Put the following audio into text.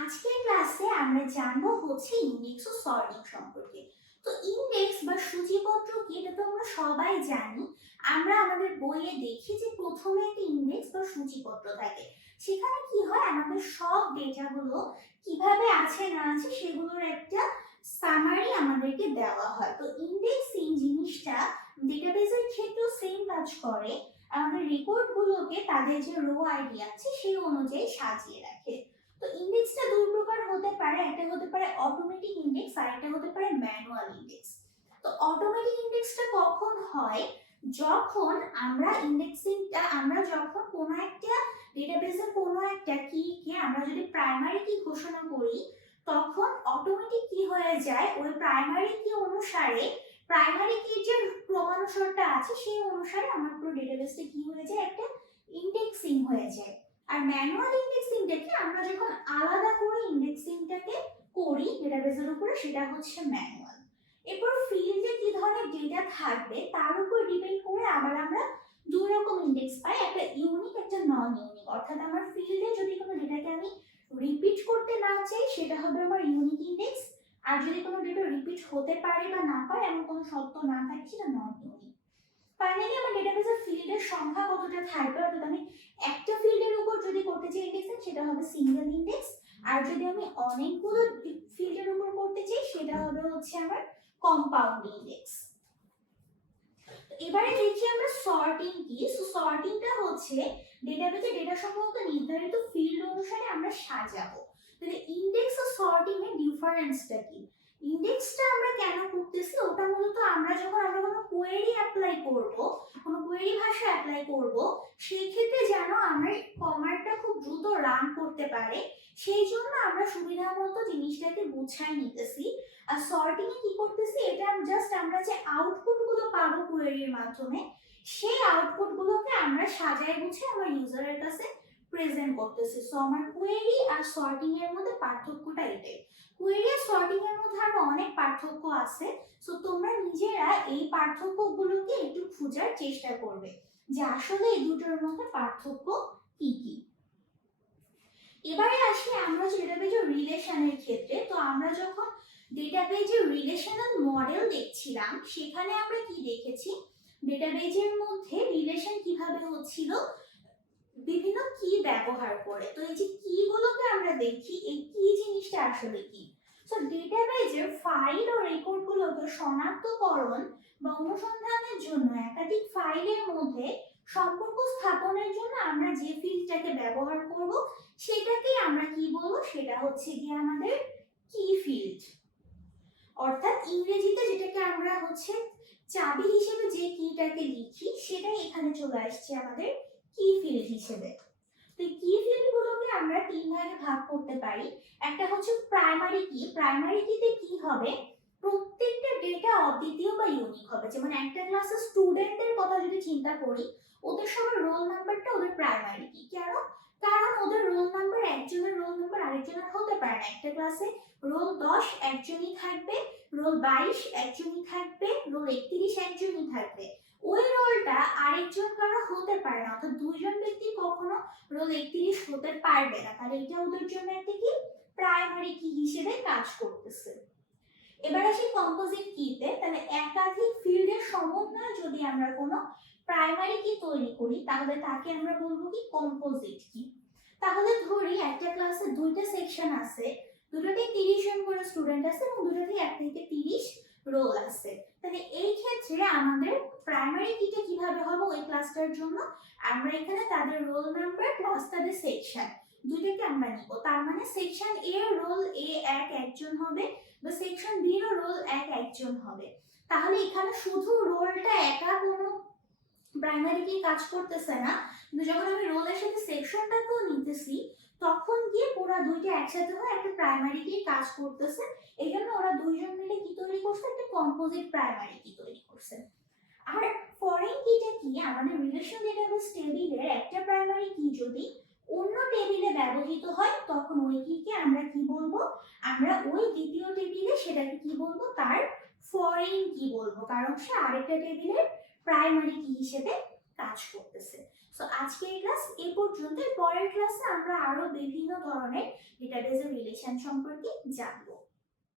আজকের ক্লাসে আমরা জানবো হচ্ছে ইন্ডেক্স ও সর্টিং সম্পর্কে। তো ইন্ডেক্স বা সূচিপত্র কি এটা তো আমরা সবাই জানি। আমরা আমাদের বইয়ে দেখি যে প্রথমে একটা ইন্ডেক্স বা সূচিপত্র থাকে, সেখানে কি হয় আমাদের সব ডেটাগুলো কিভাবে আছে না আছে সেগুলোর একটা সামারি আমাদেরকে দেওয়া হয়। তো ইন্ডেক্সিং জিনিসটা ডেটাবেজের ক্ষেত্রেও সেম কাজ করে, আমাদের রেকর্ডগুলোকে তাদের যে রো আইডি আছে সেই অনুযায়ী সাজিয়ে রাখে। তো ইন্ডেক্সটা দুই প্রকার হতে পারে, একটা হতে পারে অটোমেটিক ইন্ডেক্স আর একটা হতে পারে ম্যানুয়াল ইন্ডেক্স। তো অটোমেটিক ইন্ডেক্সটা কখন হয়, যখন আমরা যখন কোনো একটা ডেটাবেজে কোনো একটা কিকে আমরা যদি প্রাইমারি কি ঘোষণা করি, তখন অটোমেটিক কি হয়ে যায় ওই প্রাইমারি কি অনুসারে প্রাইমারি কি যে ক্রমানুসারটা আছে সেই অনুসারে আমার পুরো ডেটাবেসটা কি হয়ে যায় একটা ইন্ডেক্সিং হয়ে যায়। আর ম্যানুয়াল ইন্ডেক্সিংটাকে আমরা যখন আলাদা করে ইন্ডেক্সিংটাকে করি ডেটাবেসের উপরে সেটা হচ্ছে ম্যানুয়াল। এরপর ফিল্ডে কি ধরনের ডেটা থাকবে তার উপর ডিপেন্ড করে আবার আমরা দুই রকম ইন্ডেক্স পাই, একটা ইউনিক একটা নন ইউনিক। অর্থাৎ আমার ফিল্ডে যদি কোনো ডেটাকে আমি রিপিট করতে না চাই সেটা হবে আমার ইউনিক ইন্ডেক্স, আর যদি কোনো ডেটা রিপিট হতে পারে বা না পারে এমন কোনো শর্ত না থাকে সেটা নন ইউনিক। ফাইনালি আমার ডেটাবেসের ফিল্ডের সংখ্যা কতটা থাকবে, অর্থাৎ আমি একটা ফিল্ডের উপর যদি করতে চাই ইন্ডেক্সিং সেটা হবে সিঙ্গেল ইন্ডেক্স, আর যদি আমি অনেকগুলো ফিল্ডের উপর করতে চাই সেটা হবে হচ্ছে আমার কম্পাউন্ড ইন্ডেক্স। এবারে দেখি আমরা সর্টিং কি। সো সর্টিংটা হচ্ছে ডেটাবেসে ডেটা সম্পর্ক নির্ধারিত ফিল্ড অনুসারে আমরা সাজাবো। তাহলে ইন্ডেক্স ও সর্টিং এর ডিফারেন্সটা কি? ইন্ডেক্সটা আমরা কেন করতেছি, ওটা মূলত আমরা যখন কোনো কোয়েরি অ্যাপ্লাই করব, কোনো কোয়েরি ভাষা অ্যাপ্লাই করব, সেই ক্ষেত্রে যেন আমরা কমান্ডটা খুব দ্রুত রান করতে পারে সেই জন্য আমরা সুবিধা মতো জিনিসটাকে গুছাই নিতেছি। আর সর্টিং এ কি করতেছি, এটা জাস্ট আমরা যে আউটপুট গুলো পাবো কোয়েরির মাধ্যমে সেই আউটপুট গুলোকে আমরা সাজাই গুছিয়ে আমার ইউজারের কাছে প্রেজেন্ট করতেছি। সো আমার কোয়েরি আর সর্টিং এর মধ্যে পার্থক্যটা এটাই। কোয়েরি আর সর্টিং এর মধ্যে আরো অনেক পার্থক্য আছে, সো তোমরা নিজেরা এই পার্থক্যগুলোকে একটু খোঁজার চেষ্টা করবে যে আসলে এই দুটোর মধ্যে পার্থক্য কি কি। এবারে আসি আমরা ডেটাবেজের রিলেশনের ক্ষেত্রে। তো আমরা যখন ডেটাবেজের রিলেশনাল মডেল দেখছিলাম সেখানে আমরা কি দেখেছি, ডেটাবেজের মধ্যে রিলেশন কিভাবে হচ্ছিল বিভিন্ন কি ব্যবহার করে। তো এই যে কি গুলোকে আমরা দেখি, এই কি জিনিসটা আসলে কি। সো ডেটাবেজের ফাইল ও রেকর্ড গুলোকে শনাক্তকরণ বা অনুসন্ধানের জন্য একাধিক ফাইলের মধ্যে সম্পর্ক স্থাপনের জন্য আমরা যে ফিল্ডটাকে ব্যবহার করব সেটাকে আমরা কি বলবো, সেটা হচ্ছে গিয়ে আমাদের কি ফিল্ড। অর্থাৎ ইংরেজিতে যেটাকে আমরা হচ্ছে চাবি হিসেবে যে কিটাকে লিখি সেটাই এখানে চলে আসছে আমাদের কি ফিল্ড হিসেবে। তো কি ফিল্ডগুলোকে আমরা তিন ভাগে ভাগ করতে পারি। একটা হচ্ছে প্রাইমারি কি। প্রাইমারি কিতে কি হবে, প্রত্যেকটা ডেটা অদ্বিতীয় বা ইউনিক হবে। যেমন একটা ক্লাসের স্টুডেন্টদের কথা যদি চিন্তা করি, ওদের সবার রোল নাম্বারটা ওদের প্রাইমারি কি। কেন? কারণ ওদের রোল নাম্বার একজনের রোল নাম্বার আরেকজনের হতে পারে না। একটা ক্লাসে রোল 10 একজনই থাকবে, রোল 22 একজনই থাকবে, রোল 31 একজনই থাকবে। ওই রোলটা আরেকজন কারো হতে পারে না, অর্থাৎ দুইজন ব্যক্তি কখনো রোল 31 হতে পারবে না। তাহলে এটা ওদের জন্য একটা কি প্রাইমারি কি হিসেবে কাজ করতেছে। এবার আসি কম্পোজিট কিতে। তাহলে একাধিক ফিল্ডের সমন্বয়ে যদি আমরা কোনো প্রাইমারি কি তৈরি করি তাহলে তাকে আমরা বলবো কি কম্পোজিট কি। তাহলে ধরি একটা ক্লাসে দুইটা সেকশন আছে, দুটোতে 30 জন করে স্টুডেন্ট আছে এবং দুটোতে 1 থেকে 30 রোল আছে। তাহলে এই ক্ষেত্রে আমাদের প্রাইমারি কিটা কিভাবে হবে, ওই ক্লাসটার জন্য আমরা এখানে তাদের রোল নাম্বার প্লাস তাদের সেকশন দুইটাকে আমরা নিব। তার মানে সেকশন এ রোল এ একজন হবে বা সেকশন বি এর রোল একজন হবে। তাহলে এখানে শুধু রোলটা একা কোনো প্রাইমারি কি কাজ করতেছে না, কিন্তু যখন আমি রোলের সাথে সেকশনটাকেও নিতেছি তখন গিয়ে পুরো দুইটা একসাথে হয়ে একটা প্রাইমারি কি কাজ করতেছে। এই জন্য ওরা দুইজন মিলে কি তৈরি করছে, একটা কম্পোজিট প্রাইমারি কি তৈরি করছে। আর ফরেন কিটা কি, আমাদের রিলেশন ডেটাবেস টেবিলের একটা প্রাইমারি কি যদি অন্য টেবিলে ব্যবহৃত হয় তখন ওই কিকে আমরা কি বলবো, আমরা ওই দ্বিতীয় টেবিলে সেটাকে কি বলবো, তার ফরেন কি বলবো, কারণ সে আরেকটা টেবিলের প্রাইমারি কি হিসেবে কাজ করতেছে। সো আজকের ক্লাস এই পর্যন্ত। পরের ক্লাসে আমরা আরো বিভিন্ন ধরনের ডেটাবেজের রিলেশন সম্পর্কে জানবো।